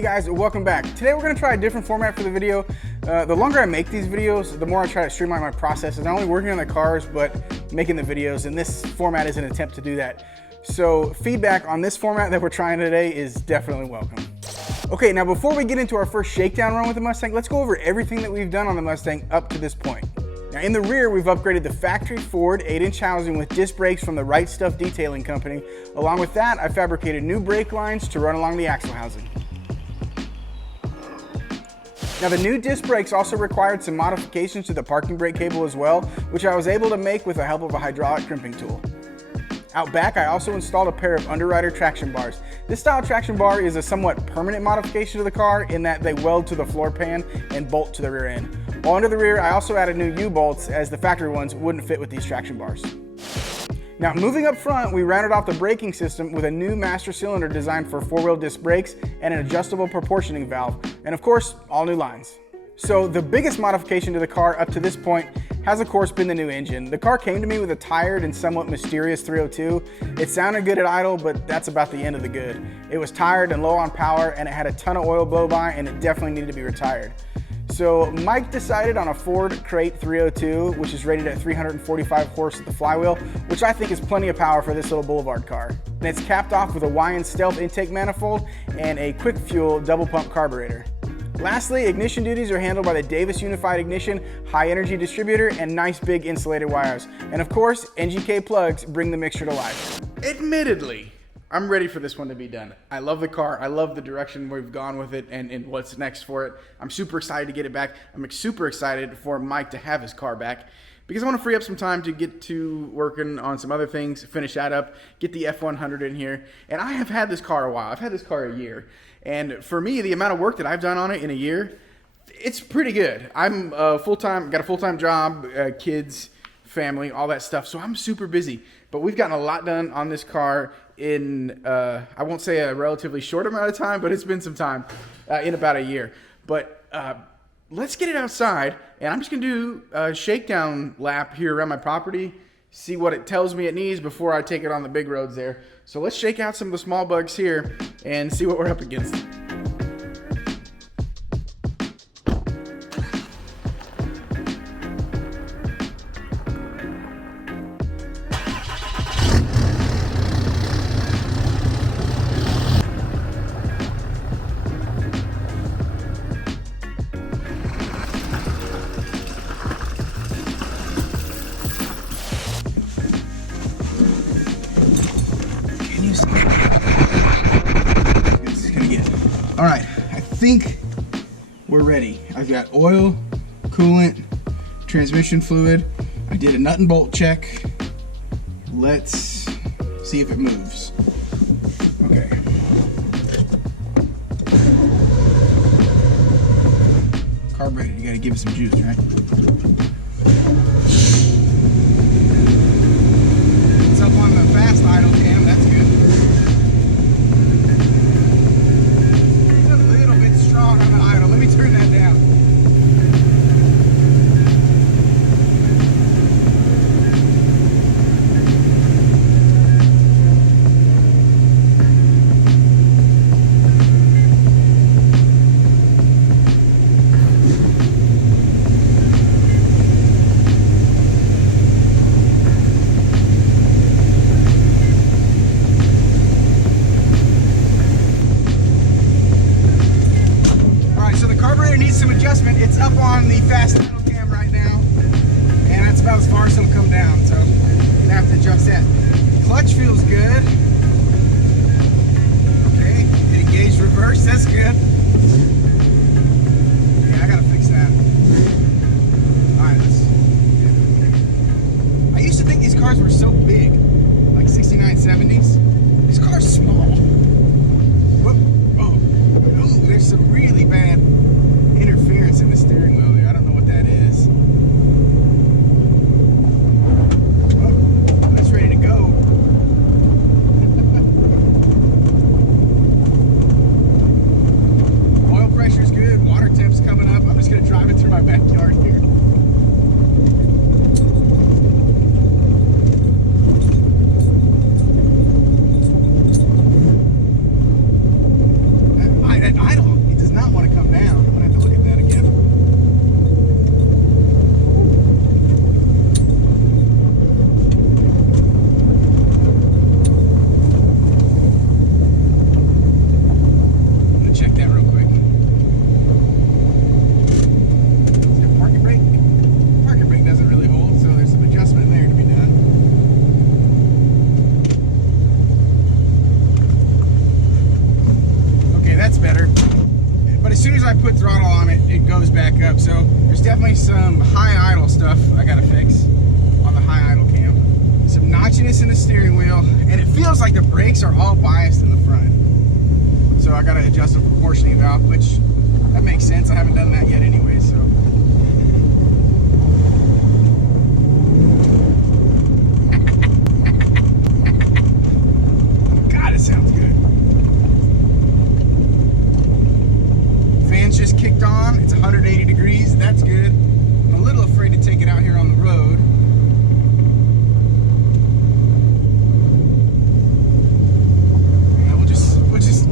Hey guys, welcome back. Today we're going to try a different format for the video. The longer I make these videos, the more I try to streamline my processes. Not only working on the cars, but making the videos, and this format is an attempt to do that. So feedback on this format that we're trying today is definitely welcome. Okay, now before we get into our first shakedown run with the Mustang, let's go over everything that we've done on the Mustang up to this point. Now in the rear, we've upgraded the factory Ford 8-inch housing with disc brakes from the Right Stuff Detailing Company. Along with that, I fabricated new brake lines to run along the axle housing. Now the new disc brakes also required some modifications to the parking brake cable as well, which I was able to make with the help of a hydraulic crimping tool. Out back, I also installed a pair of Underwriter traction bars. This style traction bar is a somewhat permanent modification to the car in that they weld to the floor pan and bolt to the rear end. While under the rear, I also added new U-bolts as the factory ones wouldn't fit with these traction bars. Now moving up front, we rounded off the braking system with a new master cylinder designed for four-wheel disc brakes and an adjustable proportioning valve, and of course, all new lines. So the biggest modification to the car up to this point has of course been the new engine. The car came to me with a tired and somewhat mysterious 302. It sounded good at idle, but that's about the end of the good. It was tired and low on power, and it had a ton of oil blow by, and it definitely needed to be retired. So Mike decided on a Ford Crate 302, which is rated at 345 horse at the flywheel, which I think is plenty of power for this little boulevard car. And it's capped off with a YN Stealth intake manifold and a quick fuel double pump carburetor. Lastly, ignition duties are handled by the Davis Unified Ignition high energy distributor and nice big insulated wires. And of course, NGK plugs bring the mixture to life. Admittedly, I'm ready for this one to be done. I love the car. I love the direction we've gone with it and what's next for it. I'm super excited to get it back. I'm super excited for Mike to have his car back because I want to free up some time to get to working on some other things, finish that up, get the F100 in here. And I have had this car a while. I've had this car a year. And for me, the amount of work that I've done on it in a year, it's pretty good. I'm got a full-time job, kids, family, all that stuff. So I'm super busy. But we've gotten a lot done on this car in, I won't say a relatively short amount of time, but it's been some time, in about a year. But let's get it outside, and I'm just going to do a shakedown lap here around my property, see what it tells me it needs before I take it on the big roads there. So let's shake out some of the small bugs here and see what we're up against. All right, I think we're ready. I've got oil, coolant, transmission fluid. I did a nut and bolt check. Let's see if it moves. Okay. Carburetor, you gotta give it some juice, right? It's up on the fast idle cam, that's good. Let me turn that down. Some adjustment. It's up on the fast idle cam right now, and that's about as far as it'll come down, so I'm gonna have to adjust that. Clutch feels good. Okay, it engaged reverse, that's good. Yeah, I gotta fix that. Alright, I used to think these cars were so big, like 69, 70s. This car's small. Whoop. Oh, ooh, there's some really bad interference in the steering wheel there. I don't know what that is. Oh, that's ready to go. Oil pressure's good. Water temp's coming up. I'm just going to drive it through my backyard here. That idle put throttle on it, it goes back up. So there's definitely some high idle stuff I gotta fix on the high idle cam. Some notchiness in the steering wheel, and it feels like the brakes are all biased in the front. So I gotta adjust the proportioning valve, which that makes sense. I haven't done that yet anyway, so. God, it sounds good. Fan's just kicked on. It's 180 degrees. That's good. I'm a little afraid to take it out here on the road.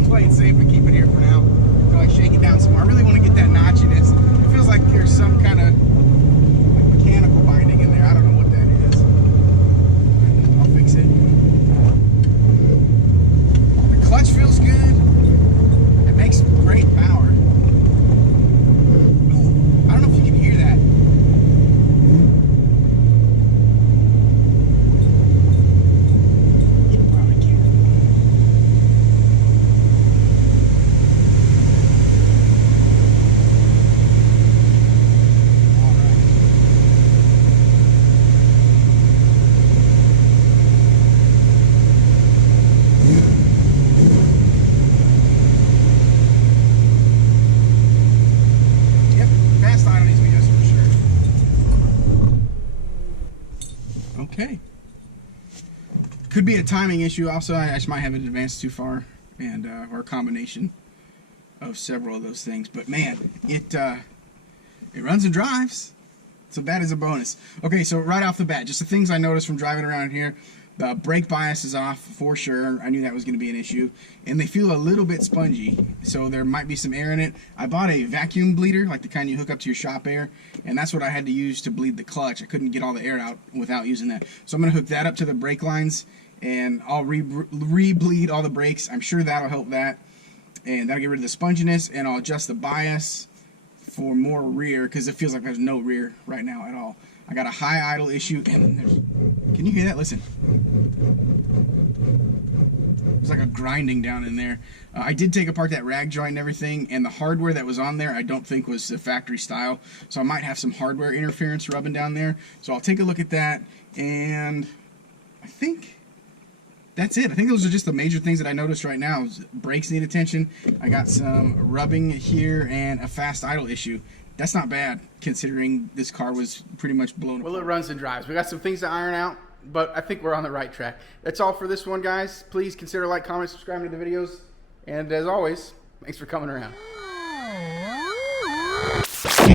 Play it safe and keep it here for now. Until I shake it down some more. I really want to get that notchiness. It feels like there's some kind of mechanical binding in there. I don't know what that is. I'll fix it. The clutch feels good. It makes great power. I don't know if you can hear that. Okay. Could be a timing issue. Also, I just might have it advanced too far, and or a combination of several of those things. But man, it runs and drives, so that is a bonus. Okay, so right off the bat, just the things I noticed from driving around here. The brake bias is off for sure. I knew that was going to be an issue. And they feel a little bit spongy, so there might be some air in it. I bought a vacuum bleeder, like the kind you hook up to your shop air, and that's what I had to use to bleed the clutch. I couldn't get all the air out without using that. So I'm going to hook that up to the brake lines, and I'll re-bleed all the brakes. I'm sure that'll help that. And that'll get rid of the sponginess, and I'll adjust the bias for more rear, because it feels like there's no rear right now at all. I got a high idle issue, and there's, can you hear that? Listen. There's like a grinding down in there. I did take apart that rag joint and everything, and the hardware that was on there I don't think was the factory style, so I might have some hardware interference rubbing down there. So I'll take a look at that, and I think that's it. I think those are just the major things that I noticed right now. Brakes need attention. I got some rubbing here and a fast idle issue. That's not bad, considering this car was pretty much blown apart. Well, it runs and drives. We got some things to iron out, but I think we're on the right track. That's all for this one, guys. Please consider like, comment, subscribing to the videos. And as always, thanks for coming around.